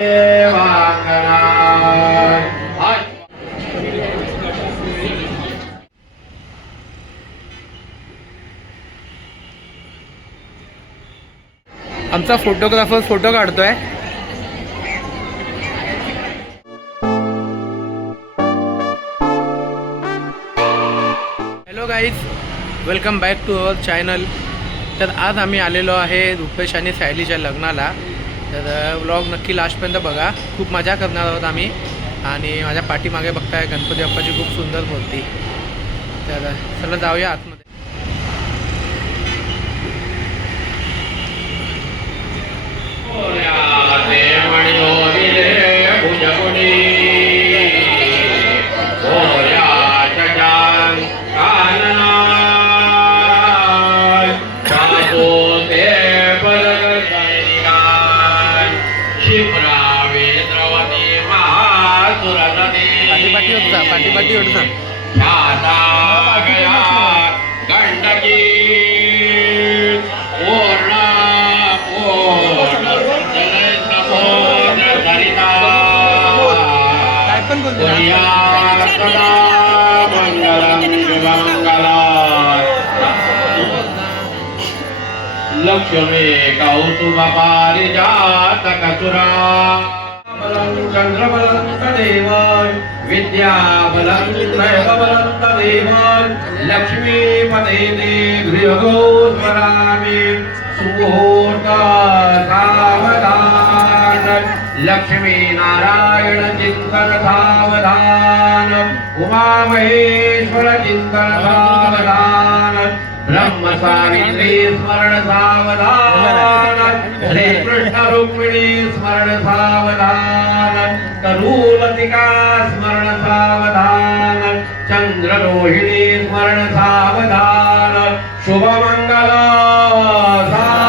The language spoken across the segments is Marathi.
आमचा फोटोग्राफर फोटो काढतोय. Hello guys welcome back to our channel तर आज आम्ही आलेलो आहे रुपेश आणि सायलीच्या लग्नाला. तर व्लॉग नक्की लास्टपर्यंत बघा. खूप मजा करणार आहोत आम्ही. आणि माझ्या पाठीमागे बघताय गणपती बाप्पाची खूप सुंदर मूर्ती. तर चला जाऊया आतमध्ये. पाठी होत पाठी पण बोलतो पुर्या सदा मंगलम शुभमंगला लक्ष्मी कौतुमपारिजातकसुरा बलं चन्द्रबलं तदेव विद्याबलं त्रयबलं तदेव लक्ष्मीपते ते गृहो स्मरामि सुमुहूर्त सावधान लक्ष्मी नारायण चिन्तन सावधान उमामहेश्वर चिन्तन सावधान ब्रह्म सावित्री स्मरण सावधान श्री कृष्ण रुक्मिणी स्मरण सावधान तरुलतिका स्मरण सावधान चंद्र रोहिणी स्मरण सावधान शुभ मंगल सावधान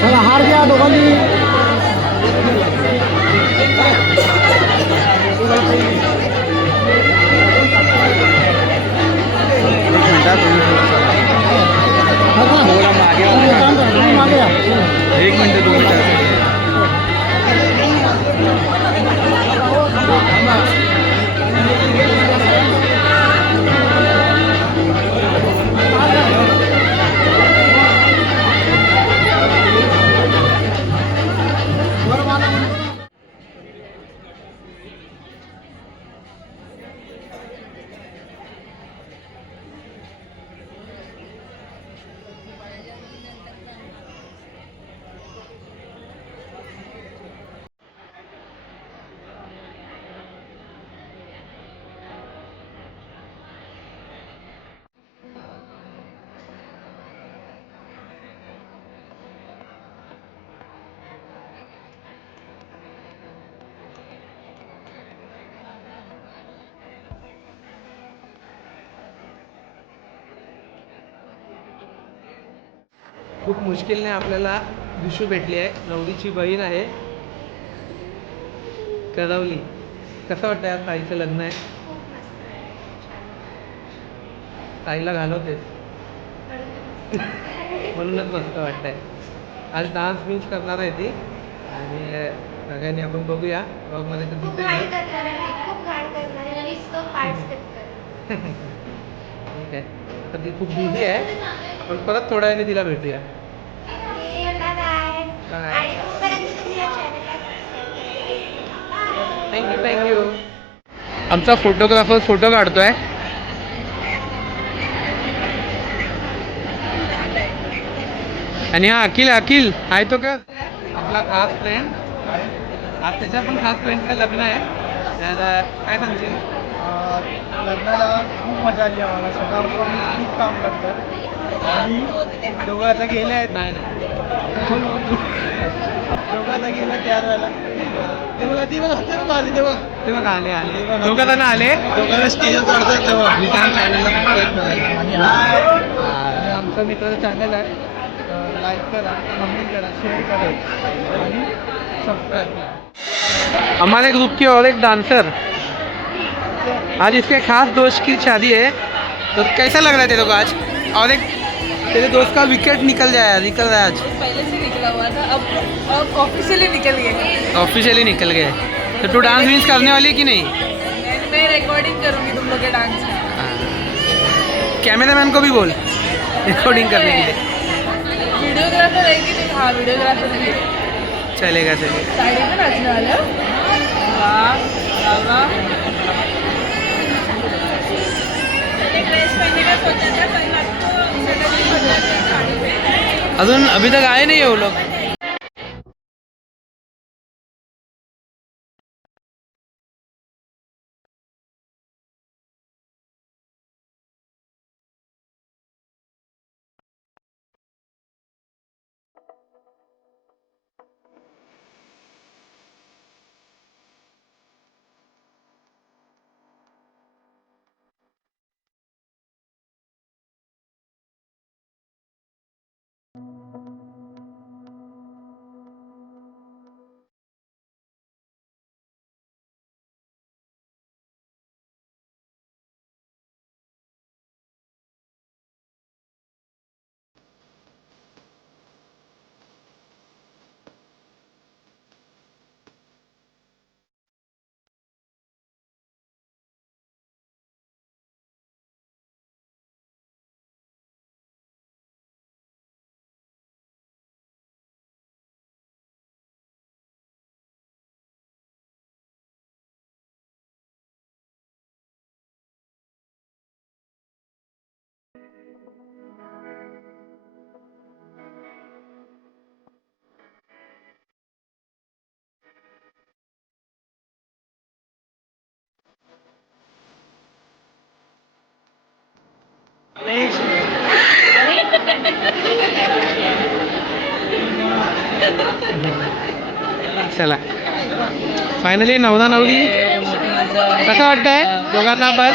चला हार घ्या दोघांनी मागे खूप मुश्किलने आपल्याला विशू भेटली आहे. नवरीची बहीण आहे. करवली. कसं वाटतं आज ताईचं लग्न आहे? ताईला घालवतेस म्हणूनच मस्त वाटतंय. आज डान्स बिन्स करणार आहे ती. आणि सगळ्यांनी आपण बघूया. ब्लॉगमध्ये करणार आहे. खूप आहे तर ती खूप बिझी आहे. पण परत थोड्या वेळाने तिला भेटूया. थँक्यू थँक्यू आमचा फोटोग्राफर फोटो काढतोय. आणि हा अखिल अखिल आहे तो का? आपला खास फ्रेंड आज त्याच्या पण खास फ्रेंडचं लग्न आहे. तर काय सांगशील? लग्नाला मजा आली आम्हाला. सकाळपासून खूप काम करतात आणि दोघं आता गेले आहेत. नाही दोघं आता गेले त्या वेळेला ते बघा ती बघा ते बघा आली ते बघा ते बघा आले आले. दोघं जण आले? दोघांना स्टेजवर चढतात तेव्हा. मी चॅनलला आमचं मित्राचं चॅनल आहे. लाईक करा कमेंट करा शेअर करा. आणि सबस्क्राईब करा. हमारे ग्रुप की और एक डांसर आज इसके खास दोस्त की शादी है। तो कैसा लग रहा है तेरे को आज? और एक तेरे दोस्त का विकेट निकल जाए निकल रहा है आज। पहले से निकला हुआ था अब अब ऑफिशियली निकल गया। ऑफिशियली निकल गए। तो तू डांस वींस करने वाली है कि नहीं? मैं रिकॉर्डिंग करूँगी तुम लोग के डांस कैमरामैन को भी बोल रिकॉर्डिंग करने के लिए। वीडियोग्राफर है कि नहीं? हाँ वीडियोग्राफर है। चलेगा चलेगा। साड़ी में नाचने वाले हो? वाह वाह। अजून अभी तक आए नहीं है वो लोग चला. फायनली नवदा नवरी कसं वाटतंय? दोघांना पण?